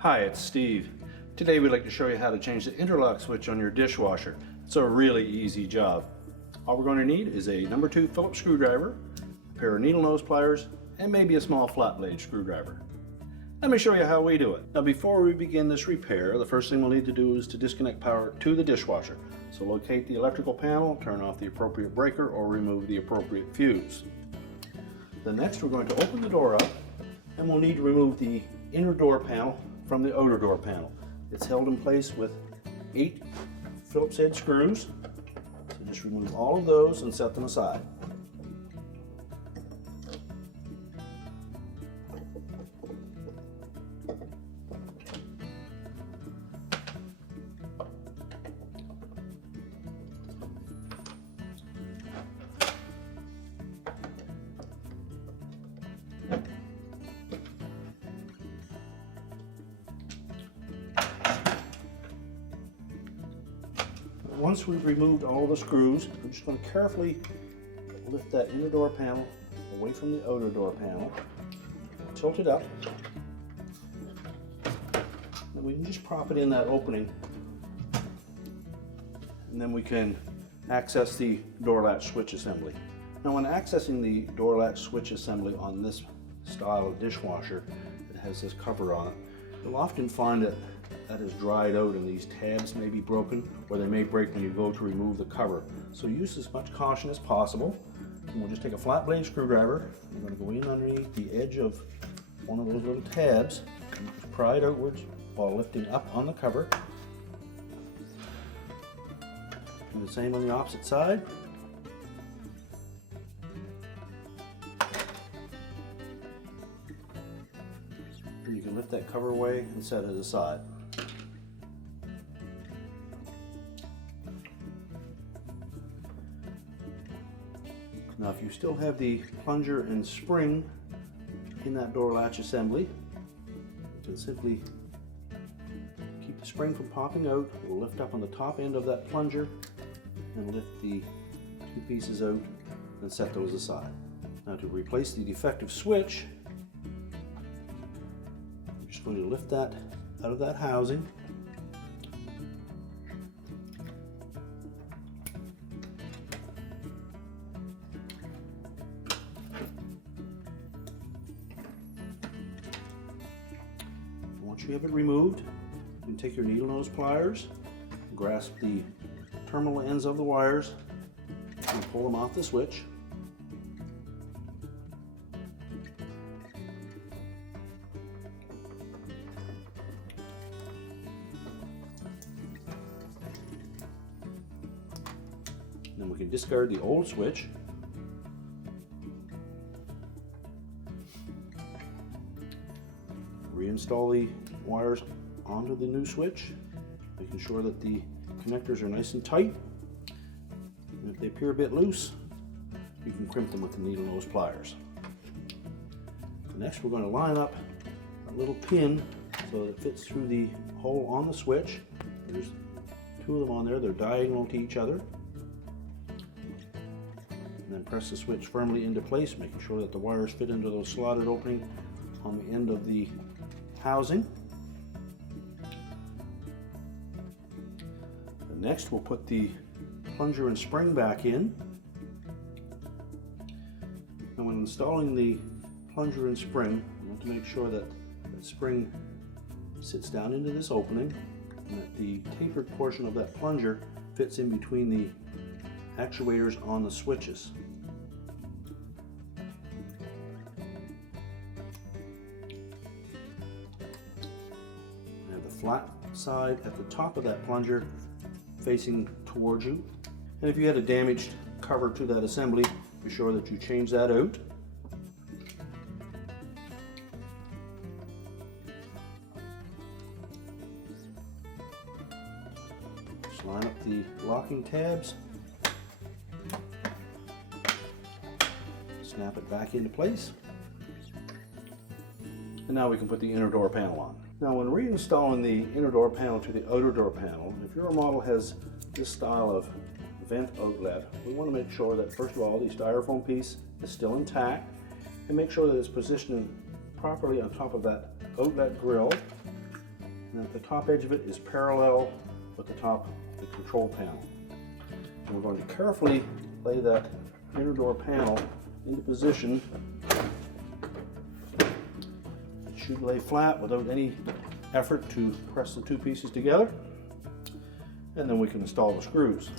Hi, it's Steve. Today we'd like to show you how to change the interlock switch on your dishwasher. It's a really easy job. All we're going to need is a number 2 Phillips screwdriver, a pair of needle nose pliers, and maybe a small flat blade screwdriver. Let me show you how we do it. Now before we begin this repair, the first thing we'll need to do is to disconnect power to the dishwasher. So locate the electrical panel, turn off the appropriate breaker, or remove the appropriate fuse. Then next we're going to open the door up, and we'll need to remove the inner door panel from the outer door panel. It's held in place with 8 Phillips head screws. So just remove all of those and set them aside. Once we've removed all the screws, I'm just going to carefully lift that inner door panel away from the outer door panel, tilt it up, and we can just prop it in that opening, and then we can access the door latch switch assembly. Now when accessing the door latch switch assembly on this style of dishwasher that has this cover on it, you'll often find that has dried out and these tabs may be broken, or they may break when you go to remove the cover. So use as much caution as possible. And we'll just take a flat blade screwdriver. I'm going to go in underneath the edge of one of those little tabs and just pry it outwards while lifting up on the cover. Do the same on the opposite side. And you can lift that cover away and set it aside. Now if you still have the plunger and spring in that door latch assembly, you can simply keep the spring from popping out. We'll lift up on the top end of that plunger and lift the 2 pieces out and set those aside. Now to replace the defective switch, I'm just going to lift that out of that housing. Once you have it removed, you can take your needle nose pliers, grasp the terminal ends of the wires, and pull them off the switch. Then we can discard the old switch. Reinstall the wires onto the new switch, making sure that the connectors are nice and tight. And if they appear a bit loose, you can crimp them with the needle nose pliers. Next we're going to line up a little pin so that it fits through the hole on the switch. There's 2 of them on there, they're diagonal to each other. And then press the switch firmly into place, making sure that the wires fit into those slotted openings on the end of the housing. And next we'll put the plunger and spring back in. And when installing the plunger and spring, you want to make sure that the spring sits down into this opening and that the tapered portion of that plunger fits in between the actuators on the switches. Flat side at the top of that plunger facing towards you. And if you had a damaged cover to that assembly, be sure that you change that out. Just line up the locking tabs, snap it back into place, and now we can put the inner door panel on. Now when reinstalling the inner door panel to the outer door panel, if your model has this style of vent outlet, we want to make sure that first of all the styrofoam piece is still intact, and make sure that it's positioned properly on top of that outlet grill. and at the top edge of it is parallel with the top of the control panel. And we're going to carefully lay that inner door panel into position. It should lay flat without any effort to press the two pieces together, and then we can install the screws.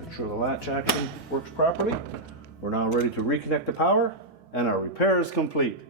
Make sure the latch action works properly. We're now ready to reconnect the power, and our repair is complete.